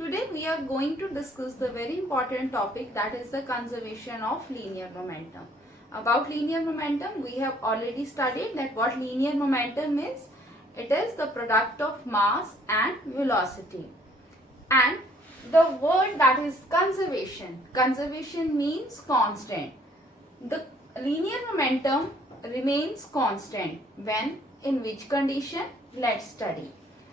Today we are going to discuss the very important topic, that is the conservation of linear momentum. About linear momentum, we have already studied that what linear momentum is. It is the product of mass and velocity. And the word that is conservation. Conservation means constant. The linear momentum remains constant when, in which condition? Let's study.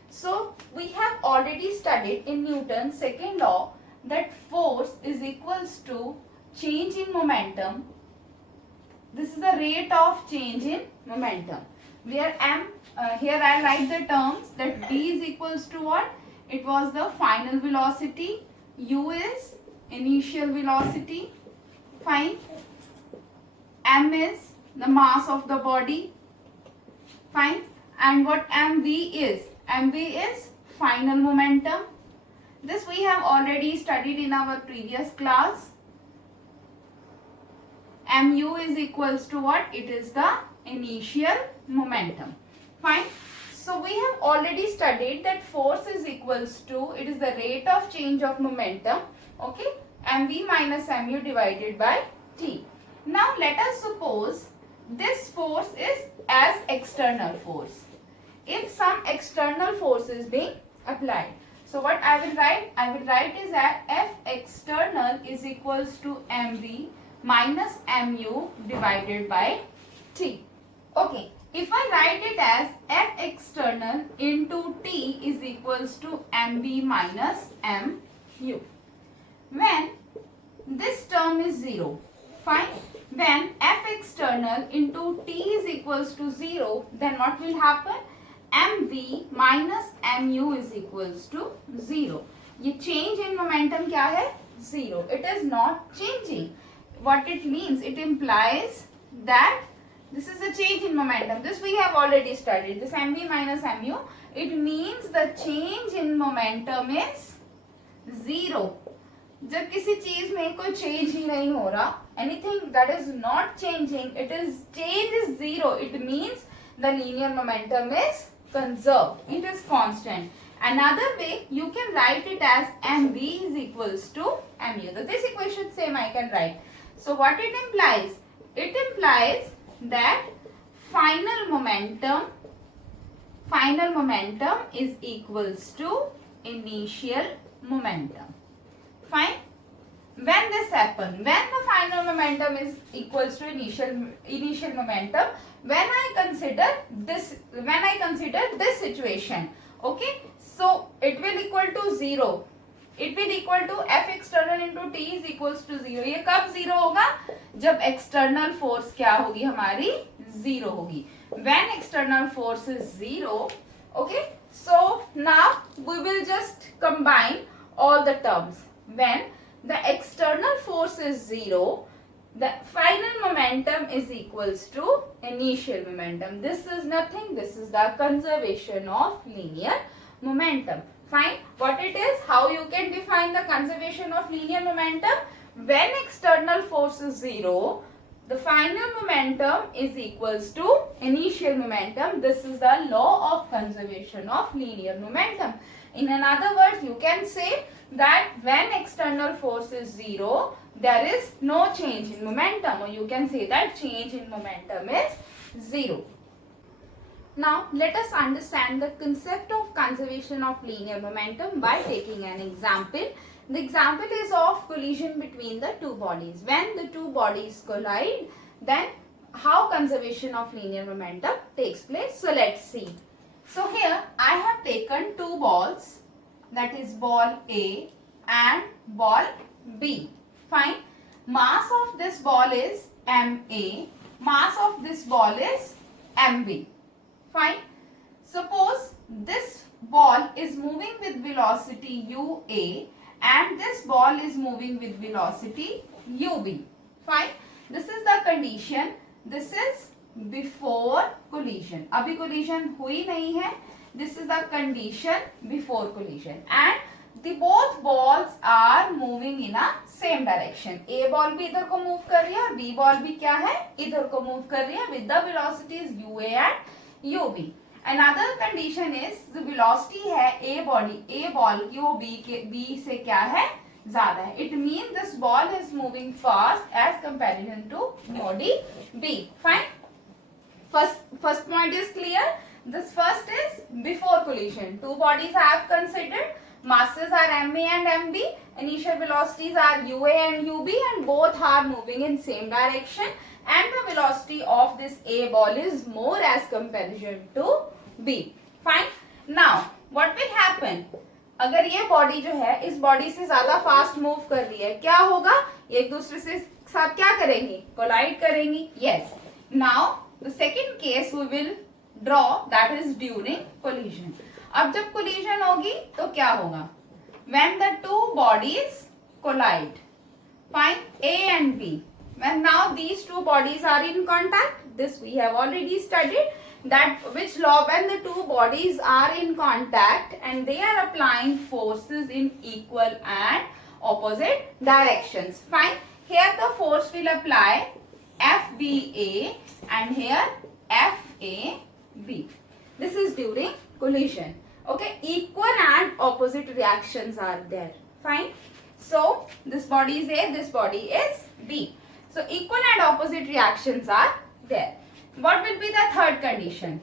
So we have already studied in Newton's second law that force is equals to change in momentum. This is the rate of change in momentum. Where here I write the terms that d is equals to what? It was the final velocity. U is initial velocity. Fine. M is the mass of the body. Fine. And what mv is? mv is final momentum. This we have already studied in our previous class. Mu is equals to what? It is the initial momentum. Fine. So we have already studied that force is equals to, it is the rate of change of momentum. Okay. mv minus mu divided by t. Now let us suppose this force is as external force. If some external force is being applied. So what I will write? I will write is that F external is equals to mv minus mu divided by t. Okay. If I write it as F external into t is equals to mv minus mu. When this term is 0. Fine. When F external into t is equals to 0, then what will happen? mv minus mu is equals to 0. ये change in momentum क्या है? 0. It is not changing. What it means? It implies that this is a change in momentum. This we have already studied. This mv minus mu. It means the change in momentum is 0. जब किसी चीज में कोई change ही नहीं हो रहा, anything that is not changing, change is 0. It means the linear momentum is conserved. It is constant. Another way you can write it as mv is equals to mu. So this equation same I can write. So what it implies? It implies that final momentum is equals to initial momentum. Fine. When this happens, when the final momentum is equals to initial momentum, when I consider this situation, okay, so it will equal to 0. It will equal to F external into T is equals to 0. ये कब 0 होगा? जब external force क्या होगी हमारी? 0 होगी. When external force is 0, okay, so now we will just combine all the terms. When the external force is 0, the final momentum is equals to initial momentum. This is nothing. This is the conservation of linear momentum. Fine. What it is? How you can define the conservation of linear momentum? When external force is 0, the final momentum is equals to initial momentum. This is the law of conservation of linear momentum. In another words, you can say that when external force is 0, there is no change in momentum, or you can say that change in momentum is 0. Now let us understand the concept of conservation of linear momentum by taking an example. The example is of collision between the two bodies. When the two bodies collide, then how conservation of linear momentum takes place. So let's see. So here I have taken two balls, that is ball A and ball B. Fine. Mass of this ball is MA. Mass of this ball is MB. Fine. Suppose this ball is moving with velocity UA and this ball is moving with velocity UB. Fine. This is the condition. This is before collision. अभी collision हुई नहीं है. This is the condition before collision. And the both balls are moving in a same direction. A ball भी इधर को move कर रही है और B ball भी क्या है? इधर को move कर रही है with the velocities UA and UB. Another condition is जो वेलोसिटी है ए बॉल की वो बी से क्या है, ज्यादा है. It mean this ball is moving fast as comparison to body B. Fine. First point is clear. This first is before collision. Two bodies I have considered. Masses are ma and mb. Initial velocities are ua and ub, and both are moving in same direction. And the velocity of this a ball is more as comparison to b. Fine. Now, what will happen? अगर ये body जो है इस body से ज्यादा fast move कर रही है, क्या होगा? ये एक दूसरे से साथ क्या करेंगी? कोलाइड करेंगी. Yes. Now the second case we will draw, that is during collision. अब जब collision होगी तो क्या होगा? When the two bodies collide, fine, A and B. When now these two bodies are in contact, this we have already studied, that which law, when the two bodies are in contact and they are applying forces in equal and opposite directions. Fine. Here the force will apply FBA and here FAB. This is during collision. Okay, equal and opposite reactions are there. Fine. So this body is A, this body is B. So equal and opposite reactions are there. What will be the third condition?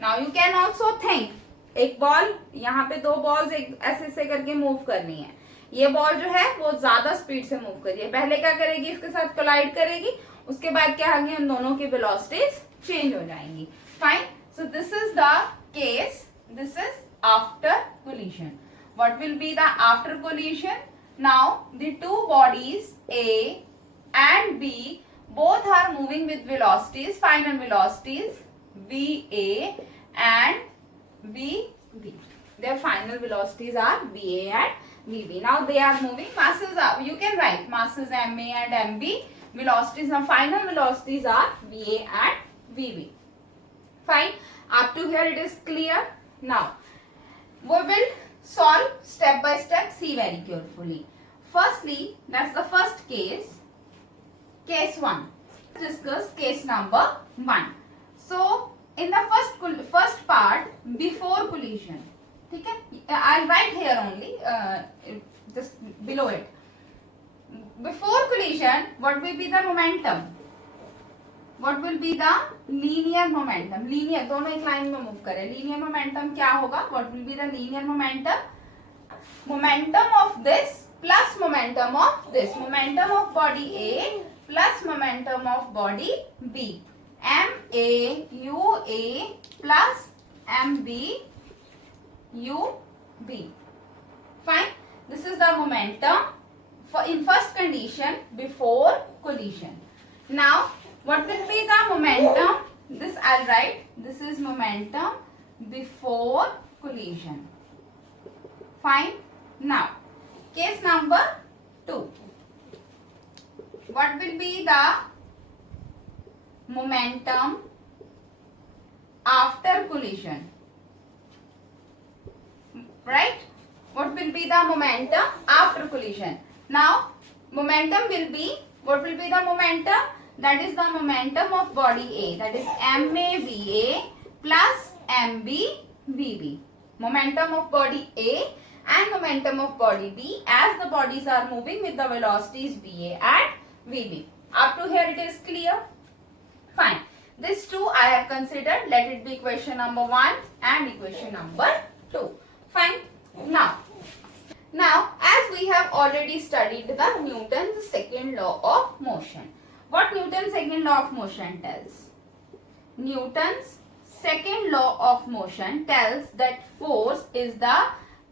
Now you can also think, एक ball, यहाँ पे दो balls एक ऐसे करके move करनी है. ये बॉल जो है वो ज्यादा स्पीड से मूव कर रही है. पहले क्या करेगी? इसके साथ कोलाइड करेगी. उसके बाद क्या होगी? उन दोनों की वेलोसिटीज चेंज हो जाएंगी. Fine. So this is the case. This is after collision. What will be the after collision? Now the two bodies A and B both are moving with velocities, final velocities VA and VB. Their final velocities are VA and VB. Now they are moving. Masses are, you can write masses MA and MB. Velocities, now final velocities are VA and VB. Fine. Up to here it is clear. Now we will solve step by step. See very carefully. Firstly, that's the first case. Case 1. Discuss case number 1. So in the first part, before collision, ठीक है? I'll write here only, just below it. Before collision, what will be the momentum? What will be the linear momentum? Linear, दोनों एक line में move करें. Linear momentum क्या होगा? What will be the linear momentum? Momentum of this plus momentum of this. Momentum of body A plus momentum of body B. MA UA plus MB UB. Fine. This is the momentum for in first condition before collision. Now what will be the momentum? This I'll write. This is momentum before collision. Fine. Now case number 2. What will be the momentum after collision? Right? What will be the momentum after collision? Now momentum will be, what will be the momentum? That is the momentum of body A, that is MAVA plus MBVB. Momentum of body A and momentum of body B as the bodies are moving with the velocities VA and VB. Up to here it is clear? Fine. These two I have considered. Let it be equation number 1 and equation number 2. Fine. Now as we have already studied the Newton's second law of motion. What Newton's second law of motion tells? Newton's second law of motion tells that force is the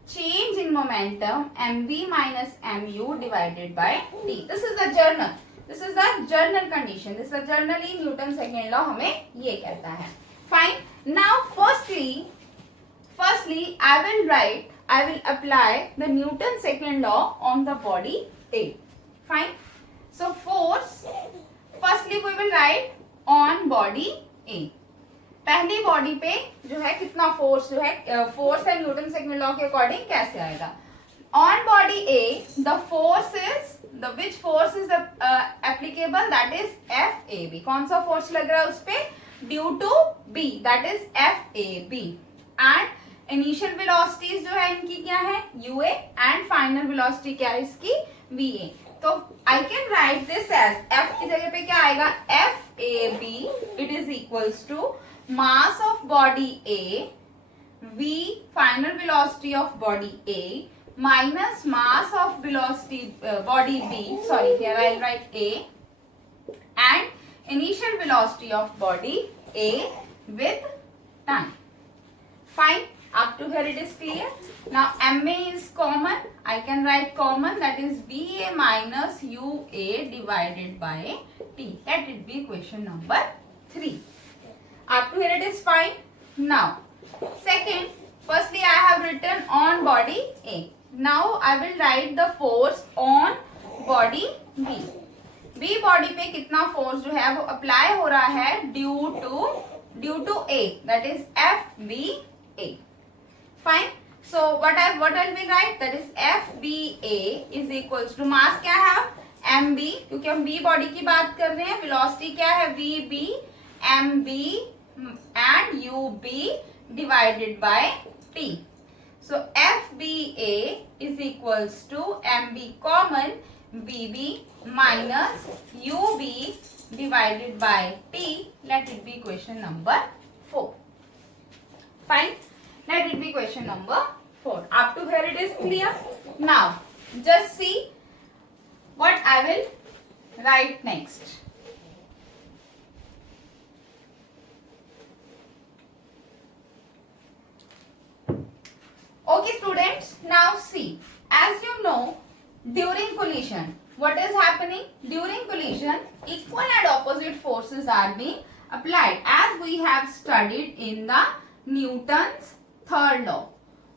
change in momentum mv minus mu divided by t. This is the journal. This is the journal condition. This is the generally Newton's second law हमें ये कहता है. Fine. Now firstly I will apply the Newton's second law on the body A. Fine. So force, firstly we will write on body A. पहली body पे जो है कितना force जो है, फोर्स है न्यूटन सेकंड लॉ के अकॉर्डिंग कैसे आएगा? On body A the force is the which force is applicable, that is FAB. कौन सा फोर्स लग रहा है उस पे? Due to B, that is F A B, and initial velocities जो है इनकी क्या है, यूए, एंड फाइनल वेलोसिटी क्या है इसकी, वीए. तो I can write this as F की जगह पे क्या आएगा, F A B it is equals to mass of body A, V final velocity of body A, minus mass of velocity body B, sorry here I'll write A, and initial velocity of body A with time. Fine, up to here it is clear. Now MA is common, I can write common, that is VA minus UA divided by T. Let it be equation number 3. Up to here it is fine. Now second, firstly I have written on body A. Now I will write the force on body B. B body पे कितना force जो है वो apply हो रहा है, due to A, that is FBA. Fine. So what I will write, that is FBA is equals to mass क्या है MB, क्योंकि हम B बॉडी की बात कर रहे हैं, वेलोसिटी क्या है VB, MB and UB divided by T. So FBA is equals to MB common, BB minus UB divided by T. Let it be equation number 4. Fine. Let it be equation number 4. Up to here it is clear. Now just see what I will write next. Okay students, now see, as you know, during collision, what is happening? During collision, equal and opposite forces are being applied, as we have studied in the Newton's third law.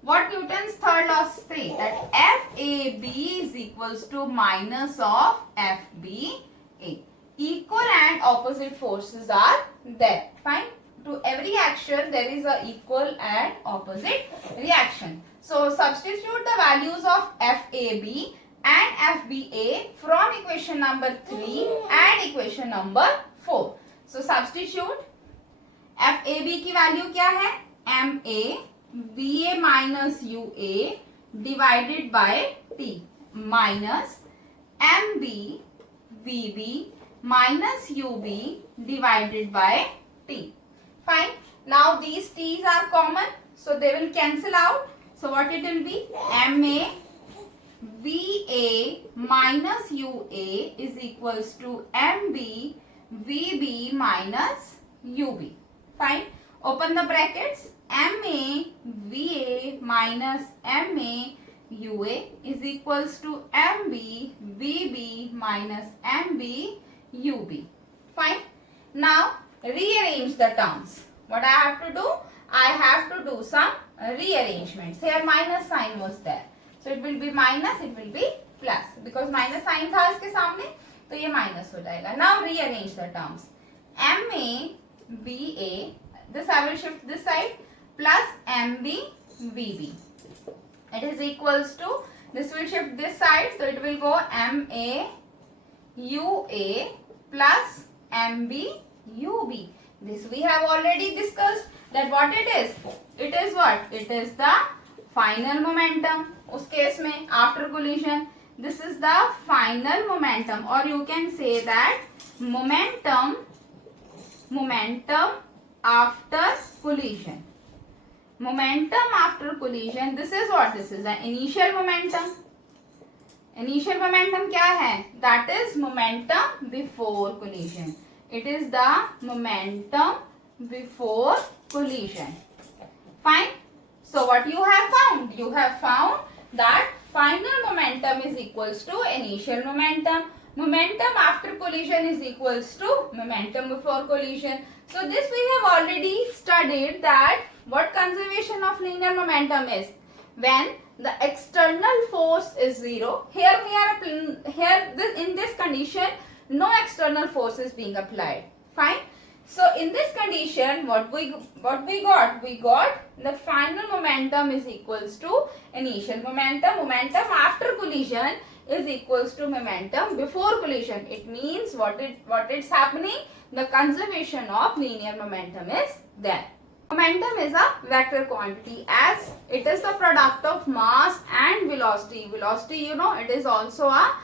What Newton's third law say? That FAB is equals to minus of FBA. Equal and opposite forces are there. Fine. To every action there is a equal and opposite reaction. So substitute the values of FAB and FBA from equation number 3 and equation number 4. So substitute. FAB की value क्या है, MA VA minus UA divided by T minus MB VB minus UB divided by T. Fine. Now these T's are common, so they will cancel out. So what it will be? MA VA minus UA is equals to MB VB minus UB. Fine. Open the brackets. MA VA minus MA UA is equals to MB VB minus MB UB. Fine. Now rearrange the terms. What I have to do? I have to do some rearrangements. Here minus sign was there, so it will be minus, it will be plus, because minus sign था इसके सामने, तो ये minus हो जाएगा. Now rearrange the terms. MA BA, this I will shift this side, plus MB VB. It is equals to, this will shift this side, so it will go MA UA plus MB UB. This we have already discussed, that what it is? It is what? It is the final momentum. उस case में after collision, this is the final momentum, or you can say that momentum after collision. Momentum after collision, this is what? This is the initial momentum. Initial momentum क्या है? That is momentum before collision. It is the momentum before collision. Fine. So what you have found? You have found that final momentum is equals to initial momentum. Momentum after collision is equals to momentum before collision. So this we have already studied, that what conservation of linear momentum is when the external force is 0. Here in this condition no external force is being applied. Fine. So in this condition what we got? We got the final momentum is equals to initial momentum. Momentum after collision is equals to momentum before collision. It means what it's happening, the conservation of linear momentum is there. Momentum is a vector quantity as it is the product of mass and velocity. Velocity, you know, it is also a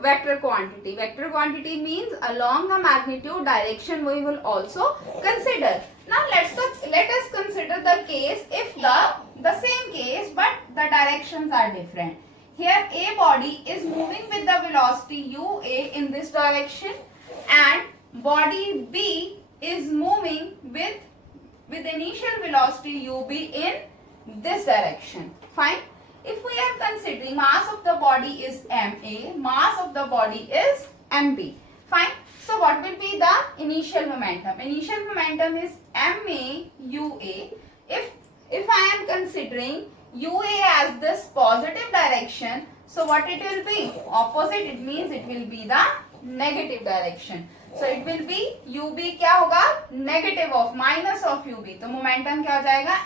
vector quantity. Vector quantity means along the magnitude direction we will also consider. Now let us consider the case if the same case but the directions are different. Here A body is moving with the velocity ua in this direction and body B is moving with initial velocity ub in this direction. Fine. If we are considering mass of the body is ma, mass of the body is mb. Fine. So what will be the initial momentum? Initial momentum is ma ua. If I am considering ua as this positive direction, so what it will be? Opposite. It means it will be the negative direction. So it will be ub क्या होगा? Negative of minus of ub. तो momentum क्या हो जाएगा?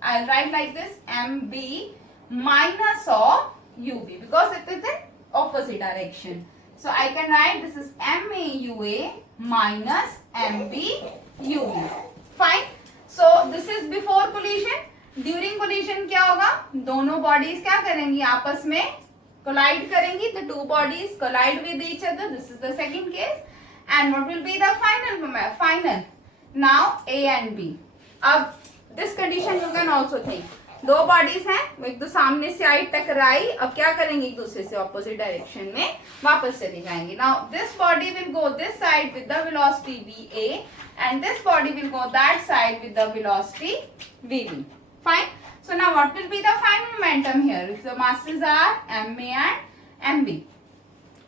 I'll write like this mb minus of ub because it is in opposite direction. So I can write this is maua minus mb ub. Fine. So this is before collision. During collision क्या होगा? दोनों bodies क्या करेंगी? आपस में collide करेंगी. The two bodies collide with each other. This is the second case. And what will be the final? Now A and B. अब this condition you can also think. दो bodies हैं, वो एक दो सामने से आई टकराई, अब क्या करेंगे? एक दूसरे से opposite direction में वापस चली जाएंगी. Now this body will go this side with the velocity VA and this body will go that side with the velocity VB. Fine. So now what will be the final momentum here? If the masses are MA and MB.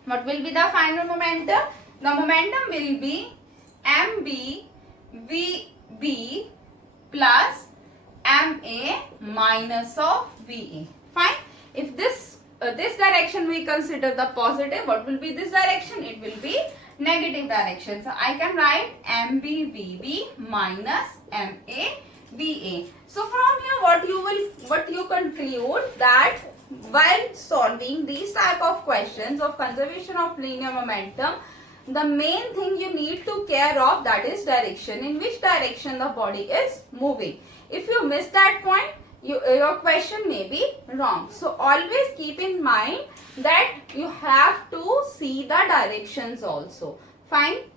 What will be the final momentum? The momentum will be MB VB plus MA minus of VA. Fine. If this direction we consider the positive, what will be this direction? It will be negative direction. So I can write MB VB minus MA VA. So from here what you conclude that while solving these type of questions of conservation of linear momentum, the main thing you need to care of, that is direction, in which direction the body is moving. If you miss that point, your question may be wrong. So always keep in mind that you have to see the directions also. Fine.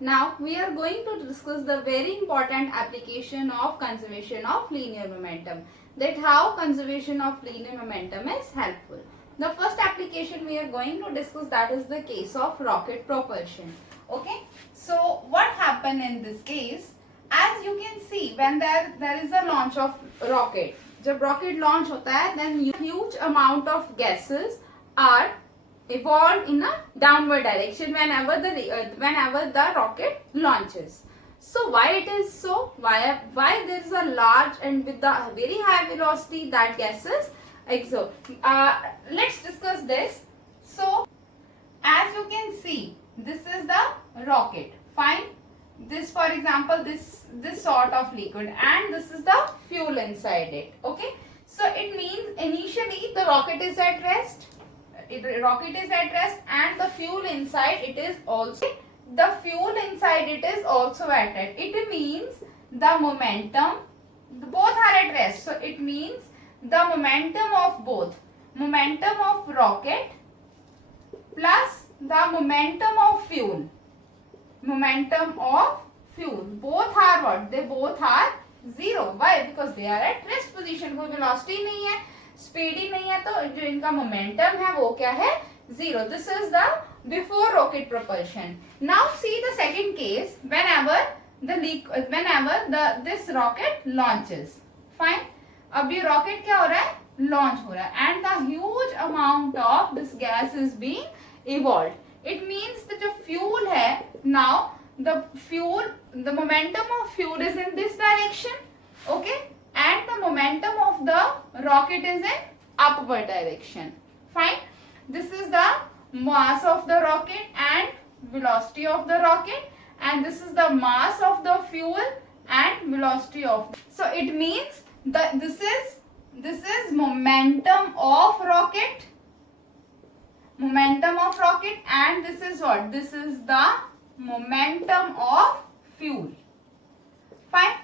Now we are going to discuss the very important application of conservation of linear momentum. That how conservation of linear momentum is helpful. The first application we are going to discuss, that is the case of rocket propulsion. Okay. So what happened in this case? As you can see, when there is a launch of rocket, जब rocket launch होता है, then huge amount of gases are evolved in a downward direction whenever the rocket launches. So why it is so? Why there is a large and with the very high velocity that gases exert? Let's discuss this. So as you can see, this is the rocket. Fine. This, for example, this sort of liquid, and this is the fuel inside it. Okay. So it means initially the rocket is at rest. And the fuel inside it is also at rest. It means the momentum, both are at rest. So it means the momentum of both, momentum of rocket plus the momentum of fuel. Both are what? They both are zero. Why? Because they are at rest position. कोई velocity नहीं है, speed ही नहीं है, तो जो इनका momentum है वो क्या है? Zero. This is the before rocket propulsion. Now see the second case. Whenever this rocket launches. Fine. अब ये rocket क्या हो रहा है? Launch हो रहा है, and the huge amount of this gas is being evolved. It means that जो fuel है, now the momentum of fuel is in this direction, okay, and the momentum of the rocket is in upward direction. Fine. This is the mass of the rocket and velocity of the rocket, and this is the mass of the fuel and velocity of. So it means that this is momentum of rocket momentum of rocket, and this is what? This is the momentum of fuel. Fine.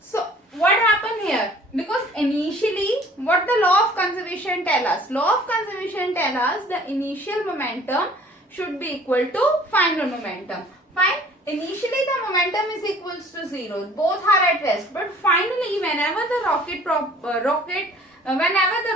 So what happened here? Because initially, what the law of conservation tell us? Law of conservation tell us the initial momentum should be equal to final momentum. Fine. Initially the momentum is equals to 0. Both are at rest. But finally, whenever the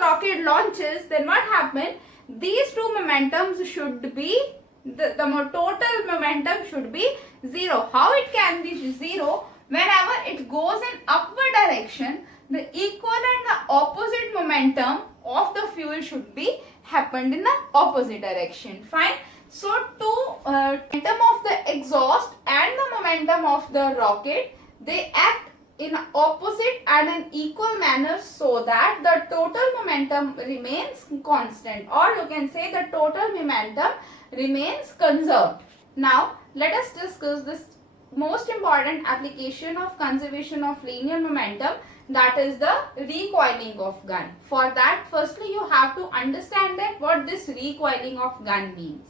rocket launches, then what happens? These two momentums should be the total momentum should be 0. How it can be 0? Whenever it goes in upward direction, the equal and the opposite momentum of the fuel should be happened in the opposite direction. Fine. So, momentum of the exhaust and the momentum of the rocket, they act in opposite and an equal manner so that the total momentum remains constant, or you can say the total momentum remains conserved. Now, let us discuss this most important application of conservation of linear momentum, that is the recoiling of gun. For that, firstly you have to understand that what this recoiling of gun means.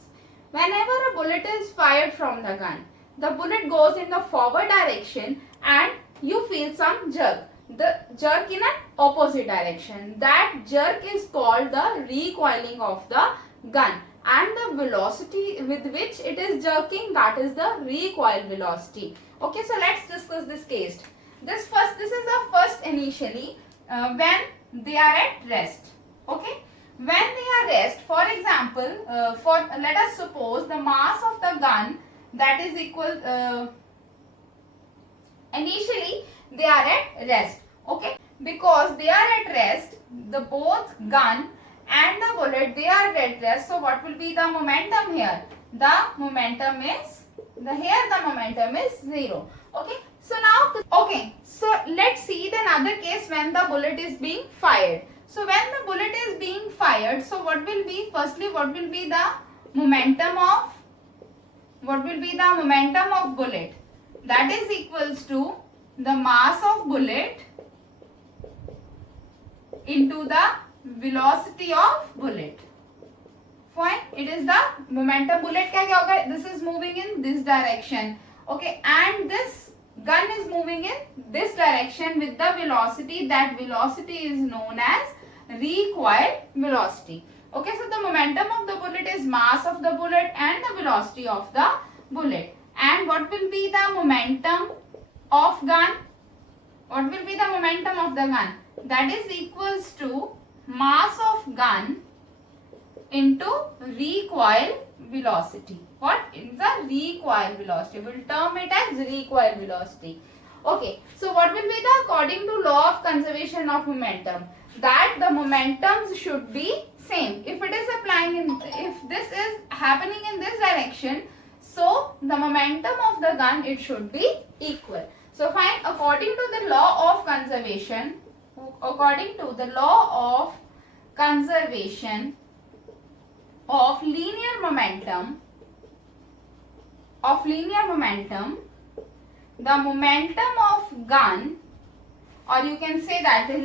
Whenever a bullet is fired from the gun, the bullet goes in the forward direction and you feel some jerk. The jerk in an opposite direction. That jerk is called the recoiling of the gun. And the velocity with which it is jerking, that is the recoil velocity. Okay, so let's discuss this case. This is the first initially when they are at rest. Okay. When they are rest, for example, let us suppose the mass of the gun that is equal, initially they are at rest, okay, because they are at rest, the both gun and the bullet, they are at rest. So what will be the momentum here? The momentum is, the momentum is 0, okay. So now, okay, so let's see the another case when the bullet is being fired. So when the bullet is being fired, so what will be, firstly what will be the momentum of, bullet? That is equals to the mass of bullet into the velocity of bullet. Fine, it is the momentum. Bullet क्या होगा? This is moving in this direction, okay, and this gun is moving in this direction with the velocity. That velocity is known as recoil velocity. Okay, so the momentum of the bullet is mass of the bullet and the velocity of the bullet. And what will be the momentum of gun? What will be the momentum of the gun? That is equals to mass of gun into recoil velocity. What is the recoil velocity? We will term it as recoil velocity. Okay, so what will be the, according to law of conservation of momentum, that the momentums should be same. If it is applying in, if this is happening in this direction, so the momentum of the gun, it should be equal. So fine, according to the law of conservation, of linear momentum, the momentum of gun, or you can say that the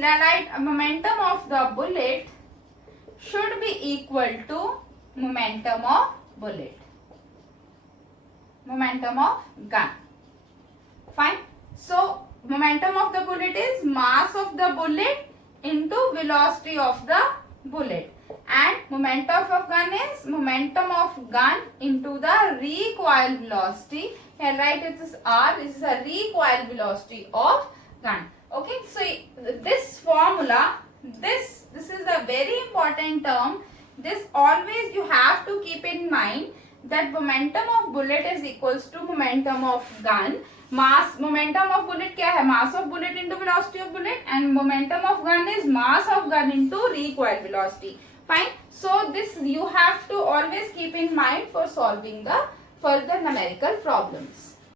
momentum of the bullet should be equal to momentum of gun. Fine. So momentum of the bullet is mass of the bullet into velocity of the bullet, and momentum of gun is momentum of gun into the recoil velocity. Here write it is R. This is a recoil velocity of gun. Okay, so this formula, this is a very important term. This always you have to keep in mind that momentum of bullet is equals to momentum of gun. Momentum of bullet क्या है? Mass of bullet into velocity of bullet, and momentum of gun is mass of gun into recoil velocity. Fine. So this you have to always keep in mind for solving the further numerical problems.